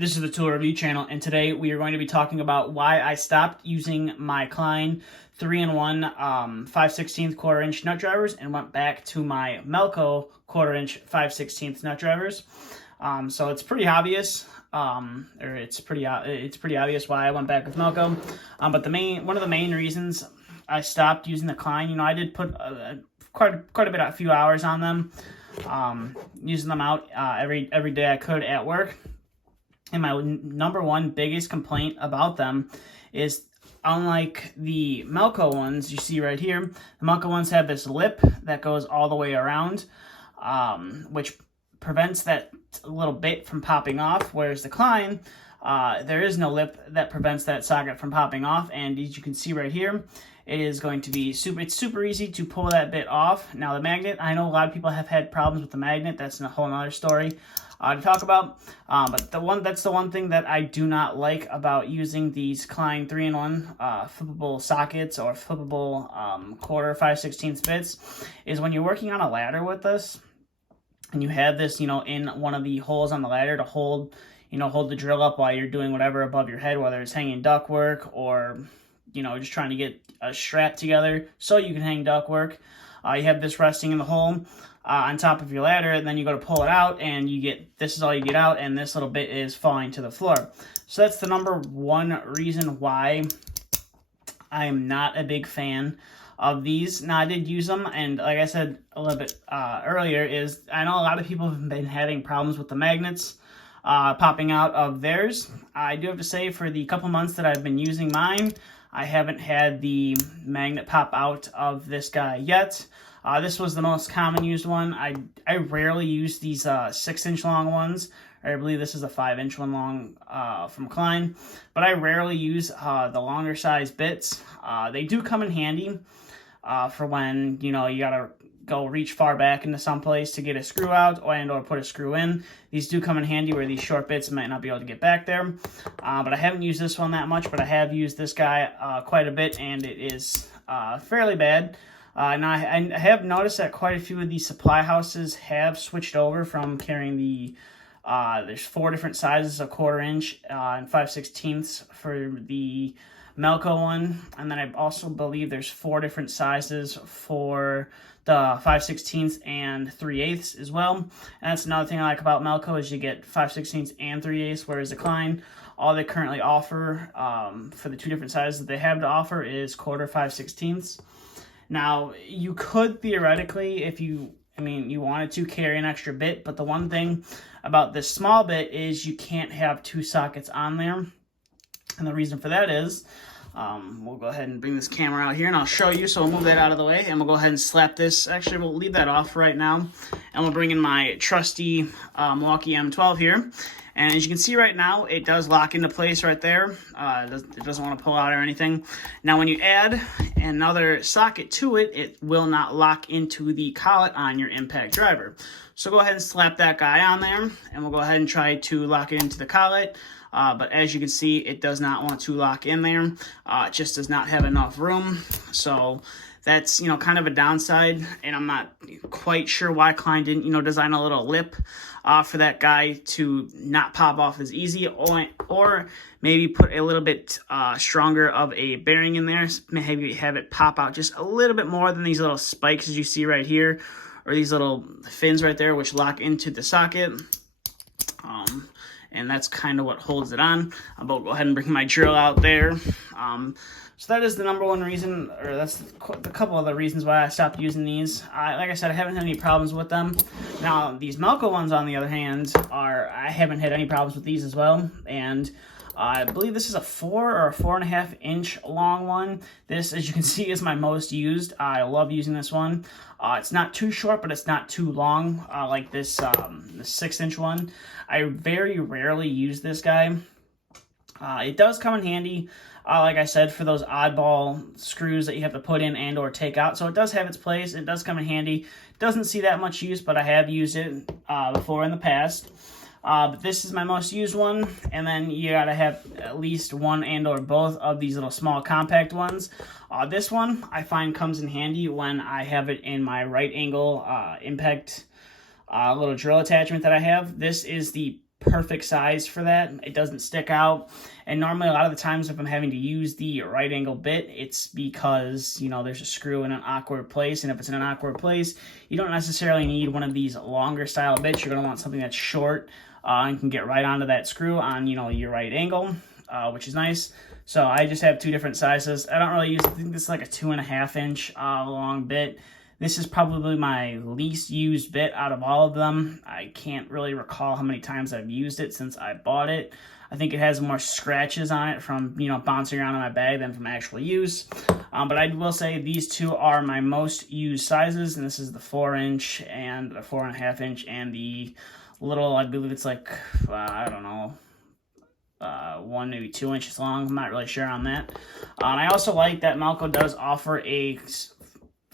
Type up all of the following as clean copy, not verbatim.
This is the Tool Review channel, and today we are going to be talking about why I stopped using my Klein 3-in-1 5/16 1/4-inch nut drivers and went back to my Malco 1/4-inch 5/16 nut drivers. So it's pretty obvious, it's pretty obvious why I went back with Malco. But one of the main reasons I stopped using the Klein, I did put quite a few hours on them, using them out every day I could at work. And my number one biggest complaint about them is, unlike the Malco ones you see right here, the Malco ones have this lip that goes all the way around, which prevents that little bit from popping off, whereas the Klein, there is no lip that prevents that socket from popping off. And as you can see right here, it is going to be it's super easy to pull that bit off. Now the magnet, I know a lot of people have had problems with the magnet. That's a whole other story to talk about. But that's the one thing that I do not like about using these Klein 3-in-1 flippable sockets or flippable 1/4 5/16 bits, is when you're working on a ladder with this, and you have this, in one of the holes on the ladder to hold the drill up while you're doing whatever above your head, whether it's hanging ductwork or, just trying to get a strap together so you can hang ductwork. You have this resting in the hole on top of your ladder, and then you go to pull it out, and this is all you get out, and this little bit is falling to the floor. So that's the number one reason why I am not a big fan of these. Now, I did use them, and like I said a little bit earlier, is I know a lot of people have been having problems with the magnets popping out of theirs. I do have to say, for the couple months that I've been using mine, I haven't had the magnet pop out of this guy yet. This was the most common used one. I rarely use these 6-inch long ones. I believe this is a 5-inch one long from Klein. But I rarely use the longer size bits. They do come in handy for when, you gotta go reach far back into some place to get a screw out or put a screw in. These do come in handy where these short bits might not be able to get back there. But I haven't used this one that much, but I have used this guy quite a bit, and it is fairly bad. Now, I have noticed that quite a few of these supply houses have switched over from carrying the, there's 4 different sizes of 1/4-inch and 5/16 for the Malco one. And then I also believe there's 4 different sizes for the 5/16 and 3/8 as well. And that's another thing I like about Malco, is you get 5/16 and 3/8, whereas the Klein, all they currently offer for the 2 different sizes that they have to offer is 1/4 5/16. Now, you could theoretically, if you wanted to, carry an extra bit, but the one thing about this small bit is you can't have 2 sockets on there. And the reason for that is, we'll go ahead and bring this camera out here and I'll show you. So we'll move that out of the way, and we'll go ahead and slap this. Actually, we'll leave that off right now, and we'll bring in my trusty Milwaukee M12 here. And as you can see right now, it does lock into place right there. It doesn't want to pull out or anything. Now, when you add another socket to it, it will not lock into the collet on your impact driver. So go ahead and slap that guy on there, and we'll go ahead and try to lock it into the collet. But as you can see, it does not want to lock in there. It just does not have enough room. So that's, kind of a downside, and I'm not quite sure why Klein didn't, design a little lip for that guy to not pop off as easy, or maybe put a little bit stronger of a bearing in there, maybe have it pop out just a little bit more than these little spikes as you see right here, or these little fins right there, which lock into the socket. And that's kind of what holds it on. I'll go ahead and bring my drill out there. So that is the number one reason, or that's a couple of the reasons why I stopped using these. Like I said, I haven't had any problems with them. Now, these Malco ones, on the other hand, I haven't had any problems with these as well. And I believe this is a 4 or a 4.5-inch long one. This, as you can see, is my most used. I love using this one. It's not too short, but it's not too long, like this the 6-inch one. I very rarely use this guy. It does come in handy, like I said, for those oddball screws that you have to put in and or take out. So it does have its place. It does come in handy. Doesn't see that much use, but I have used it before in the past. But this is my most used one, and then you gotta have at least one and or both of these little small compact ones. This one I find comes in handy when I have it in my right angle impact little drill attachment that I have. This is the perfect size for that. It doesn't stick out. And normally a lot of the times if I'm having to use the right angle bit, it's because, you know, there's a screw in an awkward place. And if it's in an awkward place, you don't necessarily need one of these longer style bits. You're going to want something that's short and can get right onto that screw on, you know, your right angle, which is nice. So I just have two different sizes. I don't really use, I think this is like a 2.5 inch long bit. This is probably my least used bit out of all of them. I can't really recall how many times I've used it since I bought it. I think it has more scratches on it from, you know, bouncing around in my bag than from actual use. But I will say these two are my most used sizes, and this is the 4-inch and the 4.5 inch and the little, I believe it's like, I don't know, 1, maybe 2 inches long. I'm not really sure on that. And I also like that Malco does offer a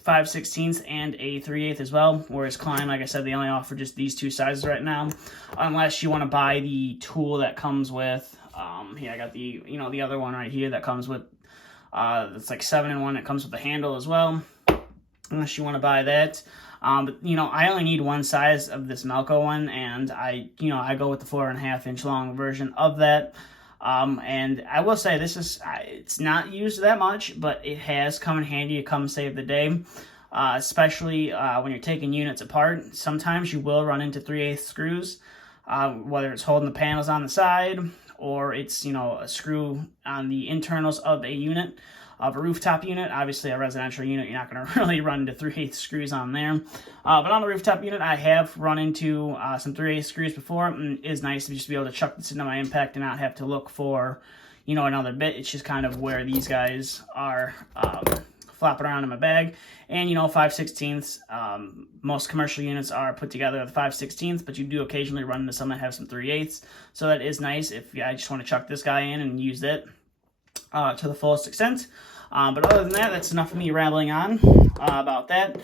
5/16 and a 3/8 as well, whereas Klein, like I said, they only offer just these two sizes right now, unless you want to buy the tool that comes with, here I got the, you know, the other one right here that comes with, it's like 7-in-1, it comes with the handle as well, unless you want to buy that. But, you know, I only need one size of this Malco one, and I go with the 4.5 inch long version of that. And I will say this is, it's not used that much, but it has come in handy to come save the day, especially when you're taking units apart. Sometimes you will run into 3/8 screws, whether it's holding the panels on the side or it's, you know, a screw on the internals of a unit, of a rooftop unit. Obviously a residential unit, you're not going to really run into 3/8 screws on there. But on the rooftop unit, I have run into some 3/8 screws before. And it is nice to just be able to chuck this into my impact and not have to look for, you know, another bit. It's just kind of where these guys are flopping around in my bag. And, you know, 5/16, most commercial units are put together with 5/16, but you do occasionally run into some that have some 3/8. So that is nice if I just want to chuck this guy in and use it to the fullest extent. But other than that, that's enough of me rambling on about that.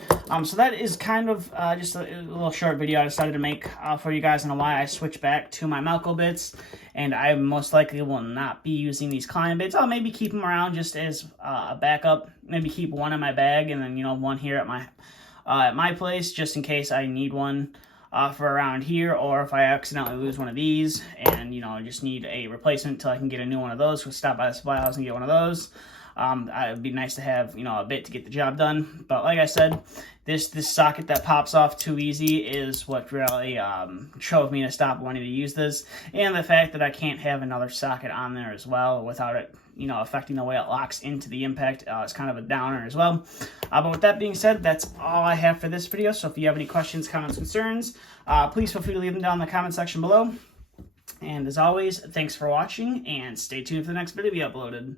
So that is kind of just a little short video I decided to make for you guys on why I switched back to my Malco bits. And I most likely will not be using these Klein bits. I'll maybe keep them around just as a backup. Maybe keep one in my bag and then, you know, one here at my place just in case I need one for around here, or if I accidentally lose one of these and, you know, I just need a replacement until I can get a new one of those. We'll stop by the supply house and get one of those. It'd be nice to have, you know, a bit to get the job done. But like I said, this socket that pops off too easy is what really drove me to stop wanting to use this. And the fact that I can't have another socket on there as well without it, you know, affecting the way it locks into the impact is kind of a downer as well. But with that being said, that's all I have for this video. So if you have any questions, comments, concerns, please feel free to leave them down in the comment section below. And as always, thanks for watching, and stay tuned for the next video to be uploaded.